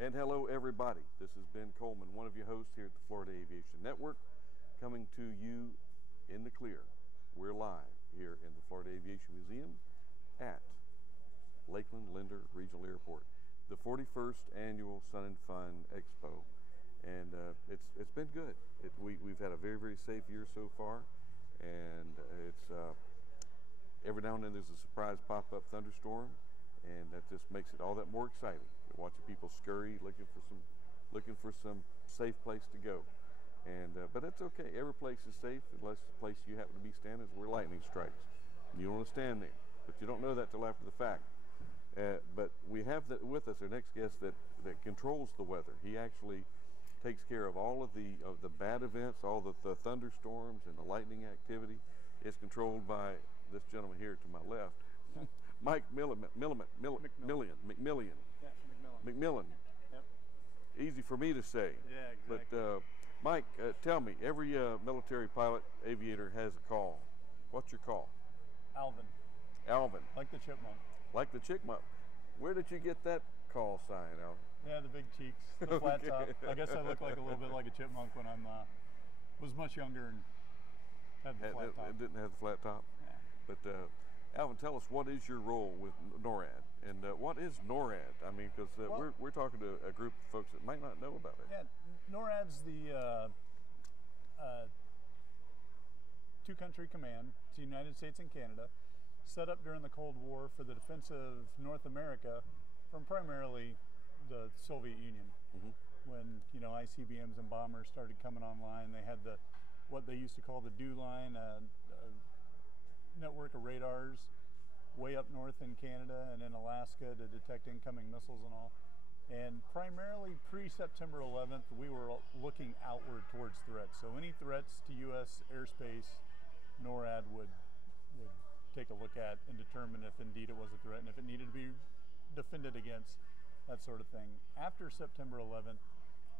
And hello everybody, this is Ben Coleman, one of your hosts here at the Florida Aviation Network, coming to you in the clear. We're live here in the Florida Aviation Museum at Lakeland Linder Regional Airport, the 41st Annual Sun and Fun Expo. And it's been good. We've had a very safe year so far, and it's every now and then there's a surprise pop-up thunderstorm, and that just makes it all that more exciting. You're watching people scurry, looking for some safe place to go, and but that's okay. Every place is safe unless the place you happen to be standing is where lightning strikes. You don't want to stand there, but you don't know that till after the fact. But we have with us our next guest that controls the weather. He actually takes care of all of the bad events, all the thunderstorms and the lightning activity. It's controlled by this gentleman here to my left, Mike McMillin. Yeah, McMillin. Yep. Easy for me to say. Yeah, exactly. But Mike, tell me, every military pilot aviator has a call. What's your call? Alvin. Alvin. Like the chipmunk. Like the chipmunk. Where did you get that call sign, Alvin? Yeah, the big cheeks, the flat top. I guess I look like a little bit like a chipmunk when I was much younger and had the flat top. It didn't have the flat top? Yeah. But Alvin, tell us, what is your role with Norad? And what is Norad? I mean, because we're talking to a group of folks that might not know about it. Yeah, NORAD's the two-country command to the United States and Canada, set up during the Cold War for the defense of North America from primarily the Soviet Union. Mm-hmm. When ICBMs and bombers started coming online, they had what they used to call the DEW line, a network of radars way up north in Canada and in Alaska to detect incoming missiles and all. And primarily pre-September 11th, we were looking outward towards threats. So any threats to U.S. airspace, NORAD would take a look at and determine if indeed it was a threat and if it needed to be defended against, that sort of thing. After September 11th,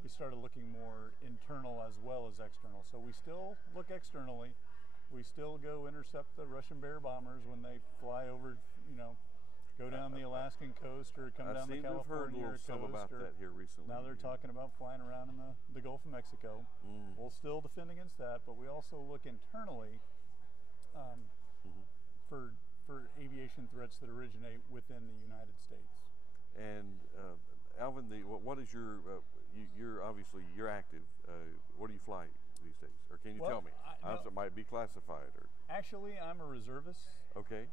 we started looking more internal as well as external. So we still look externally. We still go intercept the Russian Bear bombers when they fly over, go down the Alaskan coast or come down the California coast. I've heard some about that here recently. Now they're talking about flying around in the Gulf of Mexico. Mm. We'll still defend against that, but we also look internally for aviation threats that originate within the United States. And Alvin, what is you're obviously you're active. What do you fly these days, or can you tell me? It might be classified. Or actually, I'm a reservist. Okay.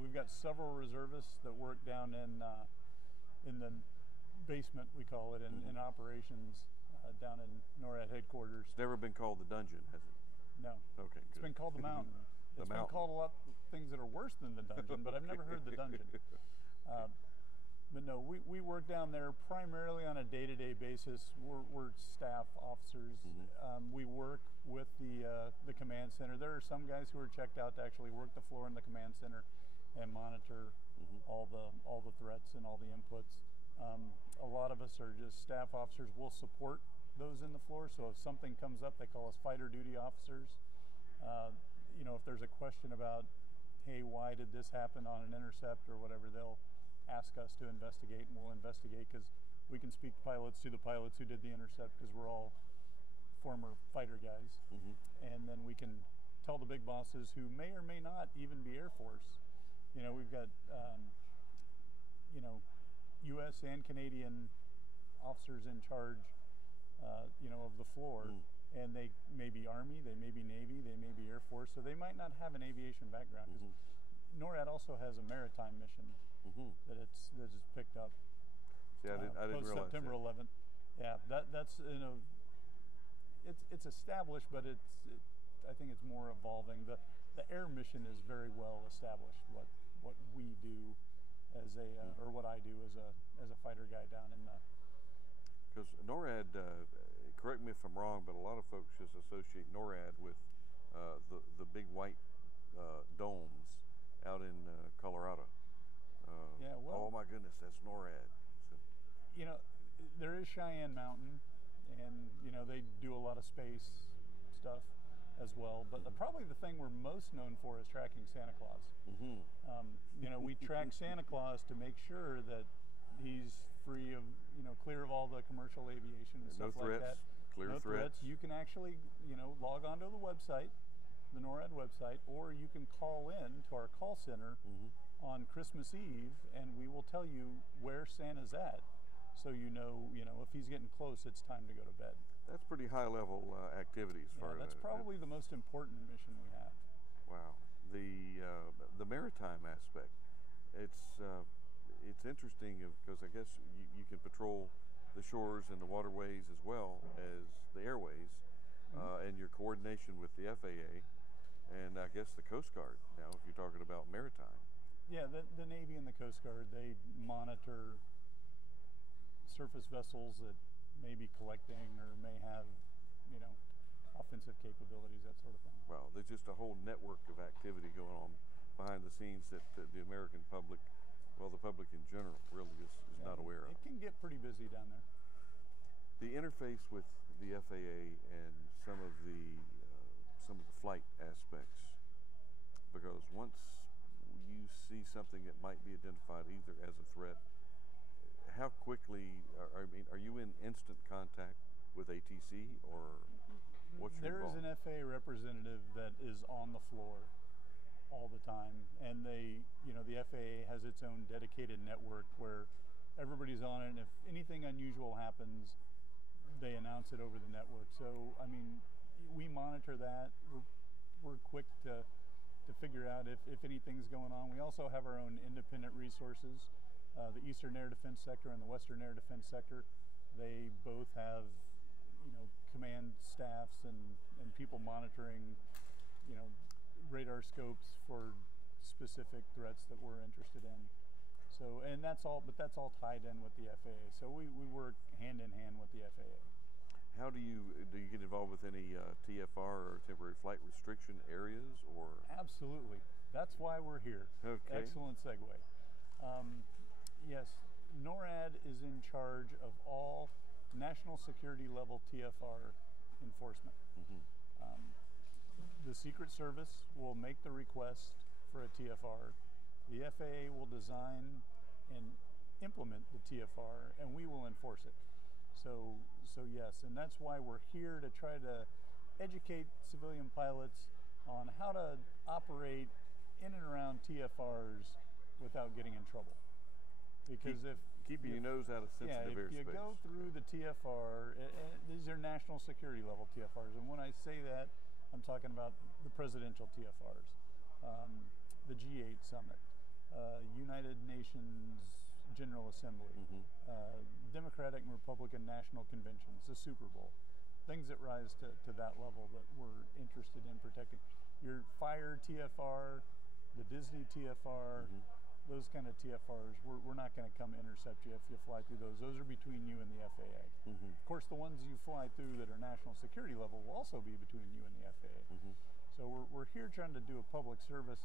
We've got several reservists that work down in the basement, we call it, in operations down in NORAD headquarters. It's never been called the dungeon, has it? No. Okay. It's been called the mountain. It's been called a lot of things that are worse than the dungeon, but I've never heard the dungeon. But no, we work down there primarily on a day-to-day basis. We're staff officers. Mm-hmm. We work with the command center. There are some guys who are checked out to actually work the floor in the command center and monitor all the threats and all the inputs. A lot of us are just staff officers. We'll support those in the floor. So if something comes up, they call us fighter duty officers. If there's a question about, hey, why did this happen on an intercept or whatever, they'll ask us to investigate, and we'll investigate because we can speak to the pilots who did the intercept because we're all former fighter guys. Mm-hmm. And then we can tell the big bosses who may or may not even be Air Force. We've got U.S. and Canadian officers in charge of the floor. And they may be Army, they may be Navy, they may be Air Force, so they might not have an aviation background. NORAD also has a maritime mission that is picked up. See, I didn't realize that. September 11th. Yeah, that's it's established, but I think it's more evolving. The air mission is very well established. What we do as or what I do as a fighter guy down in the. Because NORAD, correct me if I'm wrong, but a lot of folks just associate NORAD with the big white domes out in Colorado. Yeah, well, oh my goodness, that's NORAD. So, there is Cheyenne Mountain, and they do a lot of space stuff as well. But probably the thing we're most known for is tracking Santa Claus. Mm-hmm. We track Santa Claus to make sure that he's free of clear of all the commercial aviation and no stuff threats, like that. clear no threats. You can actually, log onto the website, the Norad website, or you can call in to our call center on Christmas Eve, and we will tell you where Santa's at, so if he's getting close, it's time to go to bed. That's pretty high level activities for that's probably the most important mission we have. Wow, the maritime aspect. It's interesting because I guess you can patrol the shores and the waterways as well as the airways, and your coordination with the FAA and I guess the Coast Guard now, if you're talking about maritime. Yeah, the Navy and the Coast Guard, they monitor surface vessels that may be collecting or may have, offensive capabilities, that sort of thing. Well, there's just a whole network of activity going on behind the scenes that the American public, the public in general, really is not aware of. It can get pretty busy down there. The interface with the FAA and some of the flight aspects, because once you see something that might be identified either as a threat, how quickly, are you in instant contact with ATC, or what's your There is an FAA representative that is on the floor all the time, and the FAA has its own dedicated network where everybody's on it, and if anything unusual happens, they announce it over the network. So, we monitor that. We're quick to figure out if anything's going on. We also have our own independent resources. The Eastern Air Defense Sector and the Western Air Defense Sector, they both have, command staffs and people monitoring, radar scopes for specific threats that we're interested in. So, and that's all tied in with the FAA. So we work hand in hand with the FAA. How do you get involved with any TFR or temporary flight restriction areas, or? Absolutely. That's why we're here. Okay. Excellent segue. Yes, NORAD is in charge of all national security level TFR enforcement. The Secret Service will make the request for a TFR. The FAA will design and implement the TFR, and we will enforce it. So yes, and that's why we're here, to try to educate civilian pilots on how to operate in and around TFRs without getting in trouble. Because keeping your nose out of sensitive airspace. If you go through the TFR, these are national security level TFRs, and when I say that, I'm talking about the presidential TFRs, the G8 summit, United Nations General Assembly, Democratic and Republican national conventions, the Super Bowl, things that rise to that level that we're interested in protecting. Your fire TFR, the Disney TFR, those kind of TFRs, we're not going to come intercept you if you fly through those. Those are between you and the FAA. Of course, the ones you fly through that are national security level will also be between you and the FAA. So we're here trying to do a public service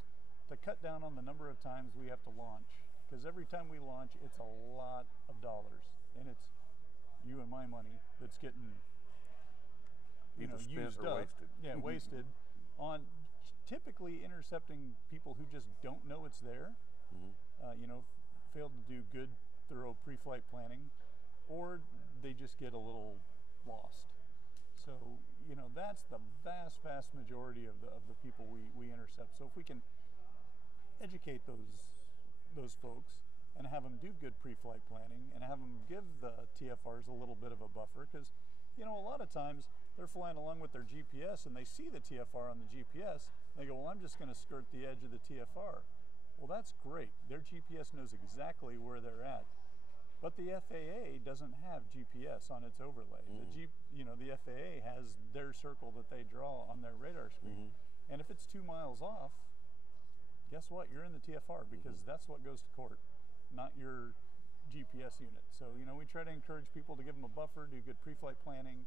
to cut down on the number of times we have to launch. Because every time we launch, it's a lot of dollars, and it's you and my money that's getting used up. Wasted. Yeah, wasted on typically intercepting people who just don't know it's there. Failed to do good, thorough pre-flight planning, or they just get a little lost. So that's the vast majority of the people we intercept. So if we can educate those folks and have them do good pre-flight planning and have them give the TFRs a little bit of a buffer, because a lot of times they're flying along with their GPS and they see the TFR on the GPS, and they go, well, I'm just going to skirt the edge of the TFR. Well, that's great. Their GPS knows exactly where they're at, but the FAA doesn't have GPS on its overlay. The FAA has their circle that they draw on their radar screen, and if it's 2 miles off, guess what? You're in the TFR, because that's what goes to court, not your GPS unit. So, we try to encourage people to give them a buffer, do good pre-flight planning,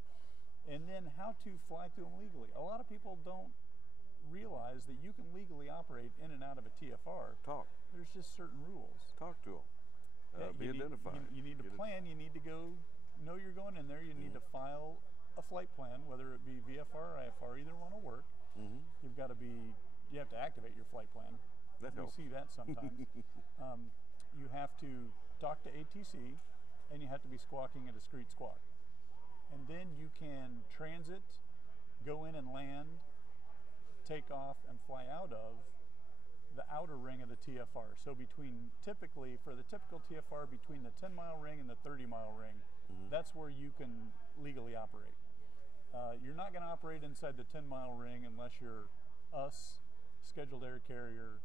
and then how to fly through them legally. A lot of people don't realize that you can legally operate in and out of a TFR. There's just certain rules. Talk to them. Be identified. You need to plan. You need to know you're going in there. You need to file a flight plan, whether it be VFR or IFR. Either one will work. You have to activate your flight plan. That helps. We see that sometimes. You have to talk to ATC and you have to be squawking a discrete squawk. And then you can transit, go in and land, take off, and fly out of the outer ring of the TFR. So typically, for the typical TFR, between the 10-mile ring and the 30-mile ring, that's where you can legally operate. You're not going to operate inside the 10-mile ring unless you're us, scheduled air carrier,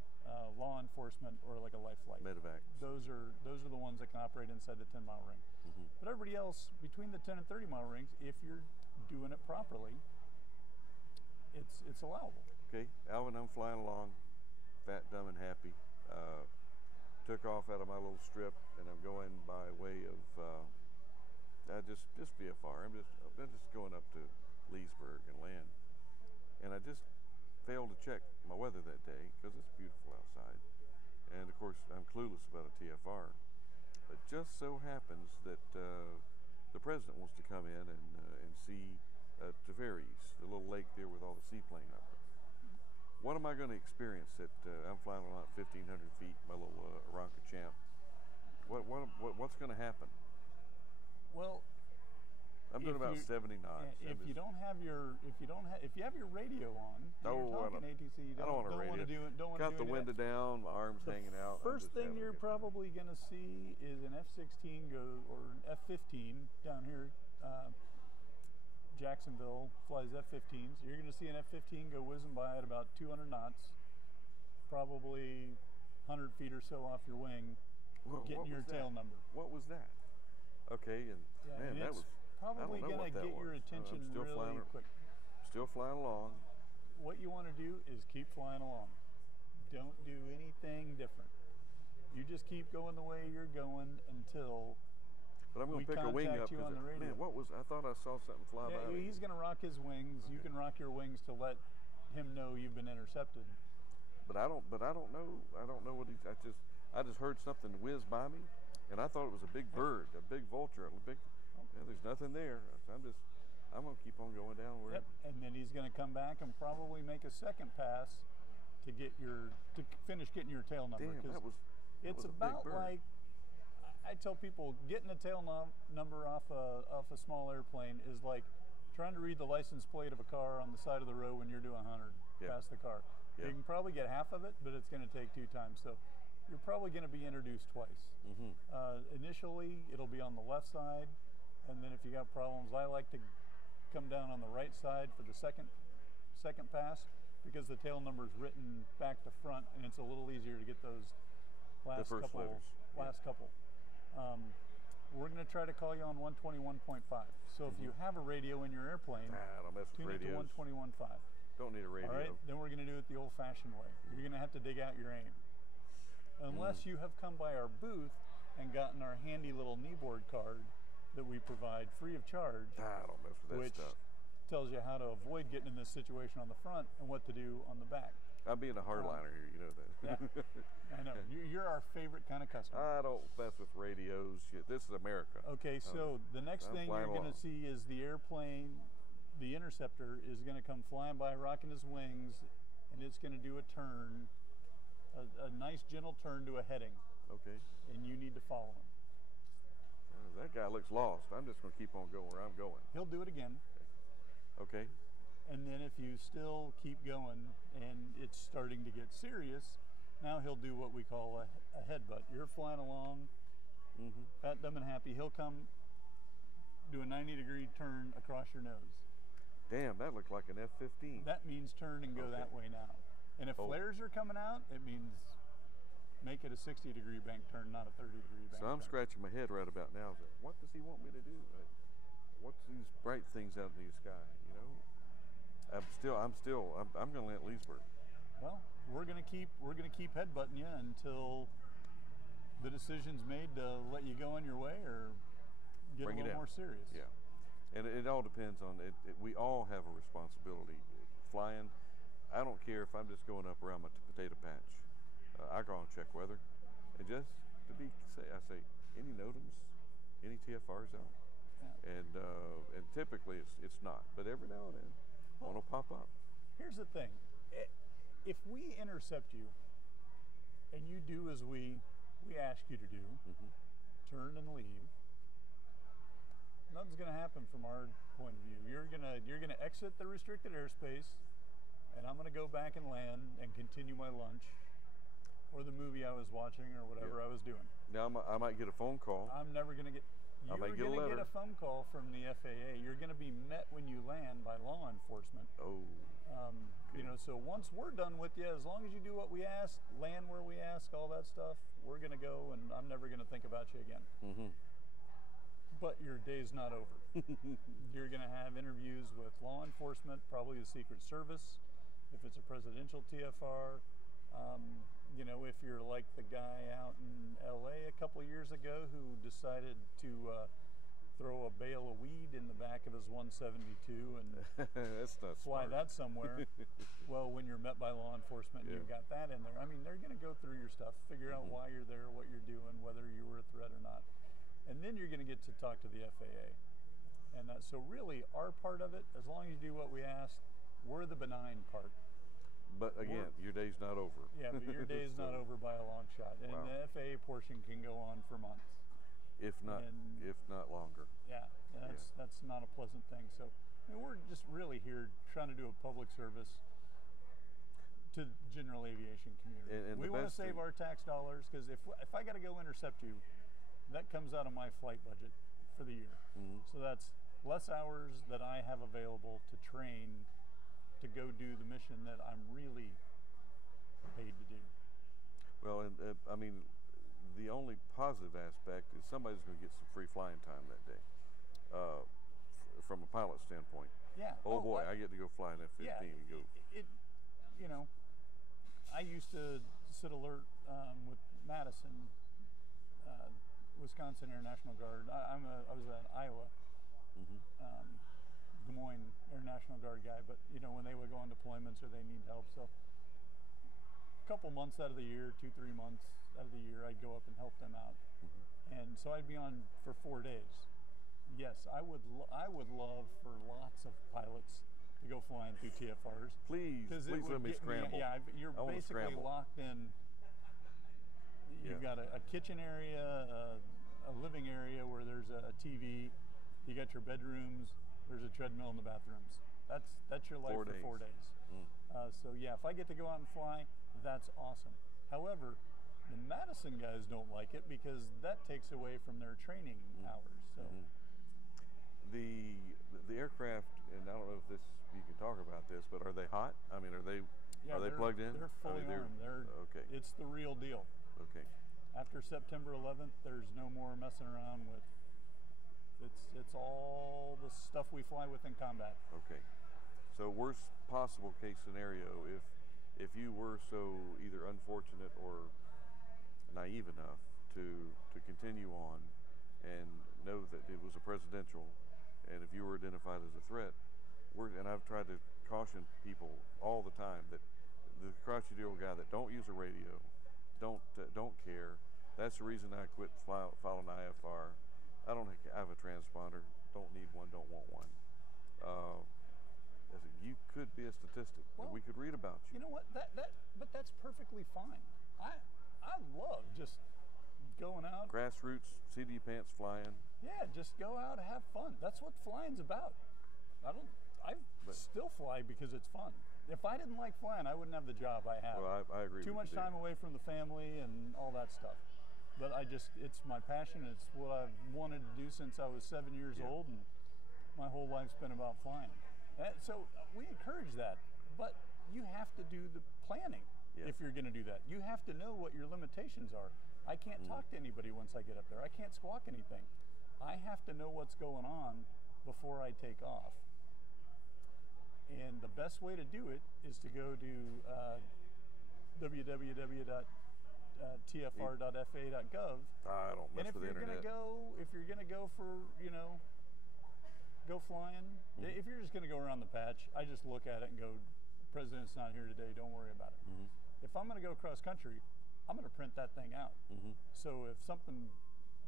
law enforcement, or like a life flight. Medevac. Those are the ones that can operate inside the 10-mile ring. But everybody else, between the 10 and 30-mile rings, if you're doing it properly, it's allowable. Okay, Alvin, I'm flying along, fat, dumb, and happy. Took off out of my little strip, and I'm going by way of just VFR. I'm just going up to Leesburg and land, and I just failed to check my weather that day because it's beautiful outside, and of course I'm clueless about a TFR. It just so happens that the president wants to come in and see Tavares, the little lake there with all the seaplane up there. What am I going to experience that I'm flying around 1,500 feet, my little Aranca Champ? What's going to happen? Well, I'm doing about 79. If you have your radio on, you're talking ATC. I don't want a radio. Got the window down, my arms hanging out. First thing you're probably going to see is an F-16 or an F-15 down here. Jacksonville flies F-15s. You're going to see an F-15 go whizzing by at about 200 knots, probably 100 feet or so off your wing, getting your tail number. What was that? Okay, and man, that was probably going to get your attention really quick. Still flying along. What you want to do is keep flying along. Don't do anything different. You just keep going the way you're going until but I'm going to pick a wing up. On the radio. Man, I thought I saw something fly by. He's going to rock his wings. Okay. You can rock your wings to let him know you've been intercepted. But I don't know. I don't know what I just heard something whiz by me, and I thought it was a big bird, a big vulture, there's nothing there. I'm going to keep on going down where. Yep. And then he's going to come back and probably make a second pass to finish getting your tail number. Damn, it's about like. I tell people getting a tail number off a small airplane is like trying to read the license plate of a car on the side of the road when you're doing 100 past the car. You can probably get half of it, but it's going to take 2 times. So you're probably going to be introduced twice. Initially, it'll be on the left side, and then if you got problems, I like to come down on the right side for the second pass because the tail number is written back to front, and it's a little easier to get those last couple. We're going to try to call you on 121.5. So if you have a radio in your airplane, don't mess with tune it to 121.5. Don't need a radio. All right, then we're going to do it the old-fashioned way. You're going to have to dig out your AIM. Unless you have come by our booth and gotten our handy little kneeboard card that we provide free of charge, don't mess with that which stuff. Tells you how to avoid getting in this situation on the front and what to do on the back. I'm being a hardliner here, you know that. Yeah, I know. You're our favorite kind of customer. I don't mess with radios. This is America. Okay, so the next thing you're going to see is the airplane, the interceptor, is going to come flying by, rocking his wings, and it's going to do a turn, a nice gentle turn to a heading. Okay. And you need to follow him. That guy looks lost. I'm just going to keep on going where I'm going. He'll do it again. Okay. And then if you still keep going and it's starting to get serious, now he'll do what we call a headbutt. You're flying along, fat, dumb, and happy. He'll come do a 90-degree turn across your nose. Damn, that looked like an F-15. That means turn and go that way now. And if flares are coming out, it means make it a 60-degree bank turn, not a 30-degree bank turn. So I'm scratching my head right about now. What does he want me to do? What's these bright things out in the sky, you know? I'm going to land Leesburg. Well, we're going to keep headbutting you until the decision's made to let you go on your way or get a little more serious. Yeah, and it all depends on it. We all have a responsibility. Flying, I don't care if I'm just going up around my potato patch. I go and check weather, and just to I say any NOTAMs, any TFRs out, and typically it's not, but every now and then. One will pop up. Here's the thing. If we intercept you and you do as we ask you to do, turn and leave, nothing's going to happen from our point of view. You're gonna exit the restricted airspace, and I'm going to go back and land and continue my lunch, or the movie I was watching, or whatever I was doing. Now I might get a phone call. I'm never going to get. You're going to get a phone call from the FAA. You're going to be met when you land by law enforcement. Oh. You know, so once we're done with you, as long as you do what we ask, land where we ask, all that stuff, we're going to go, and I'm never going to think about you again. Mm-hmm. But your day's not over. You're going to have interviews with law enforcement, probably the Secret Service, if it's a presidential TFR. You know, if you're like the guy out in LA a couple of years ago who decided to throw a bale of weed in the back of his 172 and that's not fly smart. that somewhere. Well, when you're met by law enforcement, you've got that in there. I mean, they're going to go through your stuff, figure out why you're there, what you're doing, whether you were a threat or not. And then you're going to get to talk to the FAA. And so really, our part of it, as long as you do what we ask, we're the benign part. But again, your day's not over. Yeah, but your day's not over by a long shot. And the FAA portion can go on for months. If not longer. Yeah, that's not a pleasant thing. So I mean, we're just really here trying to do a public service to the general aviation community. And we want to save our tax dollars, because if I got to go intercept you, that comes out of my flight budget for the year. Mm-hmm. So that's less hours that I have available to train to go do the mission that I'm really paid to do. Well, and I mean, the only positive aspect is somebody's going to get some free flying time that day, from a pilot standpoint. Yeah. Oh boy, I get to go fly an F-15 and go. You know, I used to sit alert with Madison, Wisconsin Air National Guard. I was an Iowa, Des Moines Air National Guard guy. But you know, when they would go on deployments or they need help, so a couple months out of the year, 2-3 months out of the year, I'd go up and help them out. And so I'd be on for 4 days. Yes, I would love for lots of pilots to go flying through TFRs. Please let me scramble. You're basically locked in. You've got a kitchen area, a living area where there's a TV. You got your bedrooms. There's a treadmill in the bathrooms. That's your life for 4 days. So yeah, if I get to go out and fly, that's awesome. However, the Madison guys don't like it because that takes away from their training hours. So the aircraft, and I don't know if you can talk about this, but are they hot? I mean, are they plugged in? They're fully armed. Okay. It's the real deal. Okay. After September 11th, there's no more messing around with. It's all the stuff we fly with in combat. Okay. So worst possible case scenario, if you were so either unfortunate or naive enough to continue on and know that it was a presidential, and if you were identified as a threat, and I've tried to caution people all the time that the crotchety old guy that don't use a radio, don't care. That's the reason I quit following IFR. I have a transponder. Don't need one. Don't want one. I said, you could be a statistic. Well, we could read about you. You know what? But that's perfectly fine. I love just going out. Grassroots, CD pants flying. Yeah, just go out and have fun. That's what flying's about. I still fly because it's fun. If I didn't like flying, I wouldn't have the job I have. Well, I agree. Too much time away from the family and all that stuff. But it's my passion. It's what I've wanted to do since I was 7 years old, and my whole life's been about flying. So we encourage that, but you have to do the planning if you're going to do that. You have to know what your limitations are. I can't talk to anybody once I get up there. I can't squawk anything. I have to know what's going on before I take off. And the best way to do it is to go to www.tfr.fa.gov. I don't mess with the internet. If you're gonna go for, go flying. If you're just gonna go around the patch, I just look at it and go, President's not here today. Don't worry about it. If I'm gonna go cross country, I'm gonna print that thing out. So if something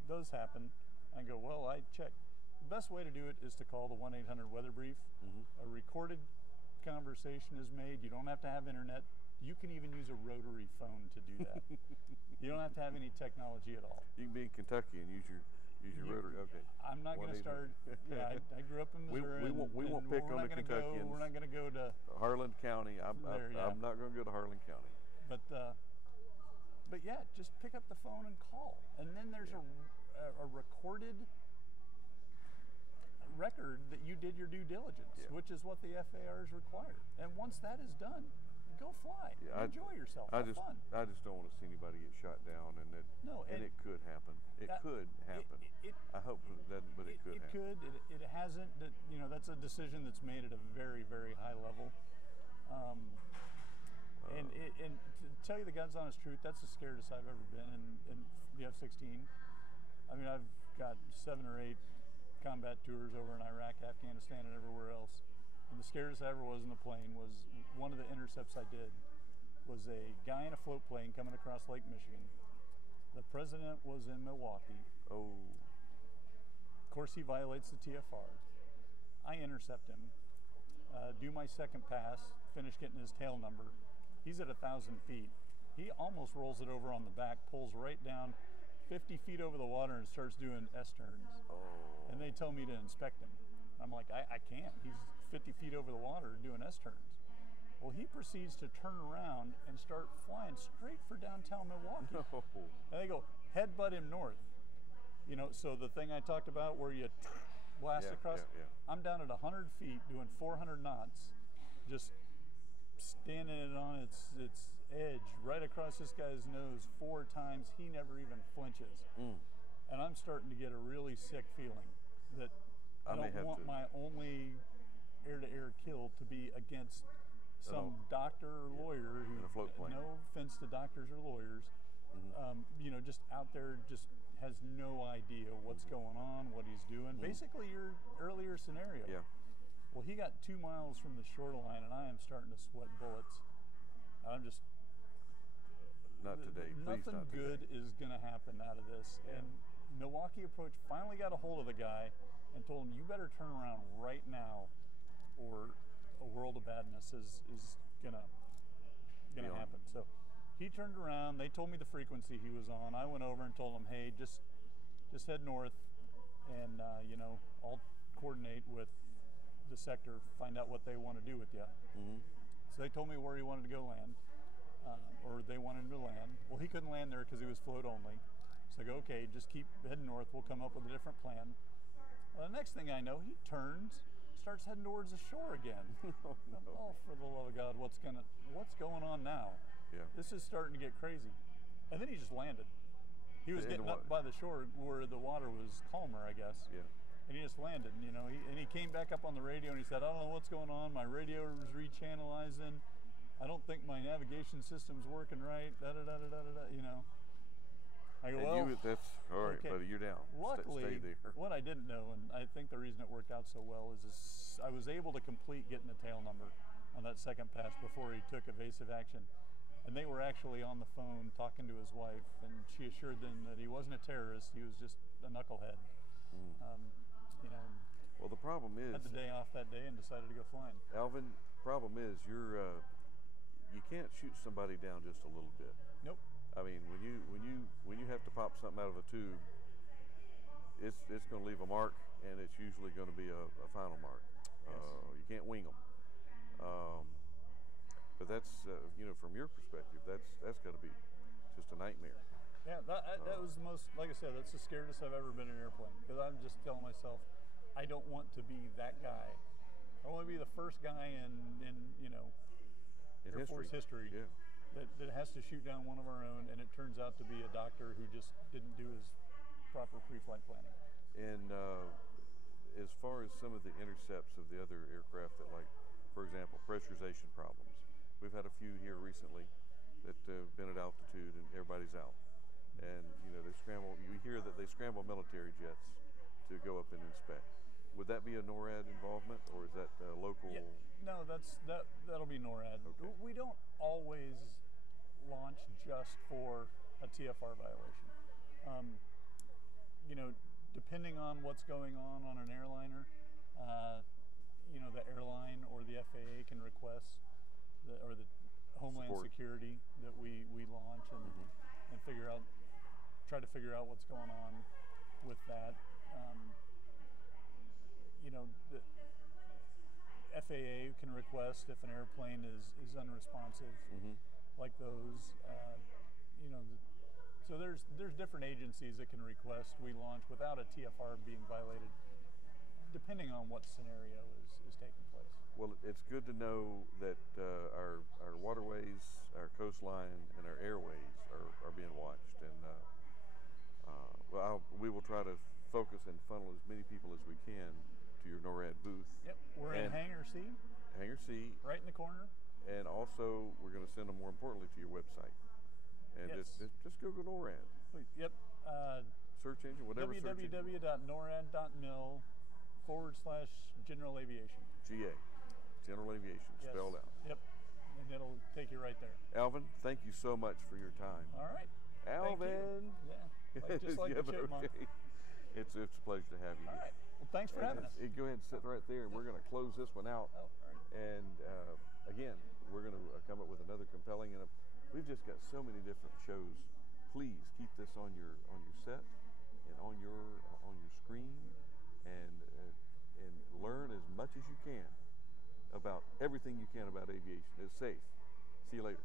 does happen, I go, well, I checked. The best way to do it is to call the 1-800-WEATHER brief. A recorded conversation is made. You don't have to have internet. You can even use a rotary phone to do that. You don't have to have any technology at all. You can be in Kentucky and use your rotary. Okay. I'm not going to start. Yeah, I grew up in Missouri. We won't pick on the Kentuckians. We're not going to go to Harlan County. I'm not going to go to Harlan County. But yeah, just pick up the phone and call. And then there's a recorded record that you did your due diligence, which is what the FAR is required. And once that is done, go fly. Enjoy yourself. Have fun. I just don't want to see anybody get shot down, and it could happen. It could happen. I hope it doesn't, but it could happen. It hasn't. That's a decision that's made at a very, very high level. And to tell you the God's honest truth, that's the scariest I've ever been in the F-16. I mean, I've got 7 or 8 combat tours over in Iraq, Afghanistan, and everywhere else. And the scariest I ever was in the plane was one of the intercepts I did was a guy in a float plane coming across Lake Michigan. The president was in Milwaukee. Oh. Of course, he violates the TFR. I intercept him, do my second pass, finish getting his tail number. He's at 1,000 feet. He almost rolls it over on the back, pulls right down 50 feet over the water and starts doing S-turns. Oh. And they tell me to inspect him. I'm like, I can't. He's 50 feet over the water doing S-turns. Well, he proceeds to turn around and start flying straight for downtown Milwaukee. No. And they go, headbutt him north. So the thing I talked about where you blast across, I'm down at 100 feet doing 400 knots, just standing it on its edge right across this guy's nose 4 times. He never even flinches. And I'm starting to get a really sick feeling that I don't want my only air-to-air kill to be against some doctor or lawyer who, no offense to doctors or lawyers, just out there just has no idea what's going on, what he's doing. Basically your earlier scenario. Yeah. Well, he got 2 miles from the shoreline, and I am starting to sweat bullets. I'm just... Not today. Nothing good is going to happen out of this. Yeah. And Milwaukee Approach finally got a hold of the guy and told him, you better turn around right now or a world of badness is gonna happen. So he turned around. They told me the frequency he was on. I went over and told him, hey, just head north, and I'll coordinate with the sector, find out what they want to do with you. So they told me where he wanted to go land, or they wanted him to land. Well, he couldn't land there because he was float only. So I go, okay, just keep heading north. We'll come up with a different plan. Well, the next thing I know, he turns, starts heading towards the shore again. Oh, for the love of God, what's going on now? Yeah. This is starting to get crazy. And then he just landed. He was getting up by the shore where the water was calmer, I guess. Yeah. And he just landed. And he came back up on the radio and he said, I don't know what's going on. My radio is rechannelizing. I don't think my navigation system's working right. I go, well, that's all right, buddy. You're down. Luckily, stay there. What I didn't know, and I think the reason it worked out so well, is I was able to complete getting the tail number on that second pass before he took evasive action. And they were actually on the phone talking to his wife, and she assured them that he wasn't a terrorist; he was just a knucklehead. Well, the problem is had the day off that day and decided to go flying. Alvin, problem is you can't shoot somebody down just a little bit. Nope. I mean, when you have to pop something out of a tube, it's going to leave a mark, and it's usually going to be a final mark. Yes. You can't wing them. But that's from your perspective, that's got to be just a nightmare. Yeah, that was the most, like I said, that's the scariest I've ever been in an airplane, because I'm just telling myself, I don't want to be that guy. I want to be the first guy in Air Force history. Yeah. That has to shoot down one of our own, and it turns out to be a doctor who just didn't do his proper pre-flight planning. And as far as some of the intercepts of the other aircraft that, like, for example, pressurization problems, we've had a few here recently that have been at altitude and everybody's out. And, they scramble, you hear that they scramble military jets to go up and inspect. Would that be a NORAD involvement, or is that local? Yeah, no, that'll be NORAD. Okay. We don't always launch just for a TFR violation. Depending on what's going on an airliner, the airline or the FAA can request the Homeland Support. Security that we launch and try to figure out what's going on with that. FAA can request if an airplane is unresponsive, like those. You know, so there's different agencies that can request we launch without a TFR being violated, depending on what scenario is taking place. Well, it's good to know that our waterways, our coastline, and our airways are being watched. And we will try to focus and funnel as many people as we can to your Norad booth. Yep, we're in Hangar C. Hangar C. Right in the corner. And also, we're going to send them, more importantly, to your website. And just Google Norad. Yep. Search engine, whatever search engine. www.norad.mil/general aviation. GA. General Aviation, spelled out. Yep. And it'll take you right there. Alvin, thank you so much for your time. All right. Alvin. Yeah. Just like the chipmunk. Okay. It's a pleasure to have you All here. right. Well, thanks for having us. Go ahead and sit right there, and we're going to close this one out. Oh, all right. And again, we're going to come up with another compelling, and we've just got so many different shows. Please keep this on your set and on your screen, and learn as much as you can about everything you can about aviation. It's safe. See you later.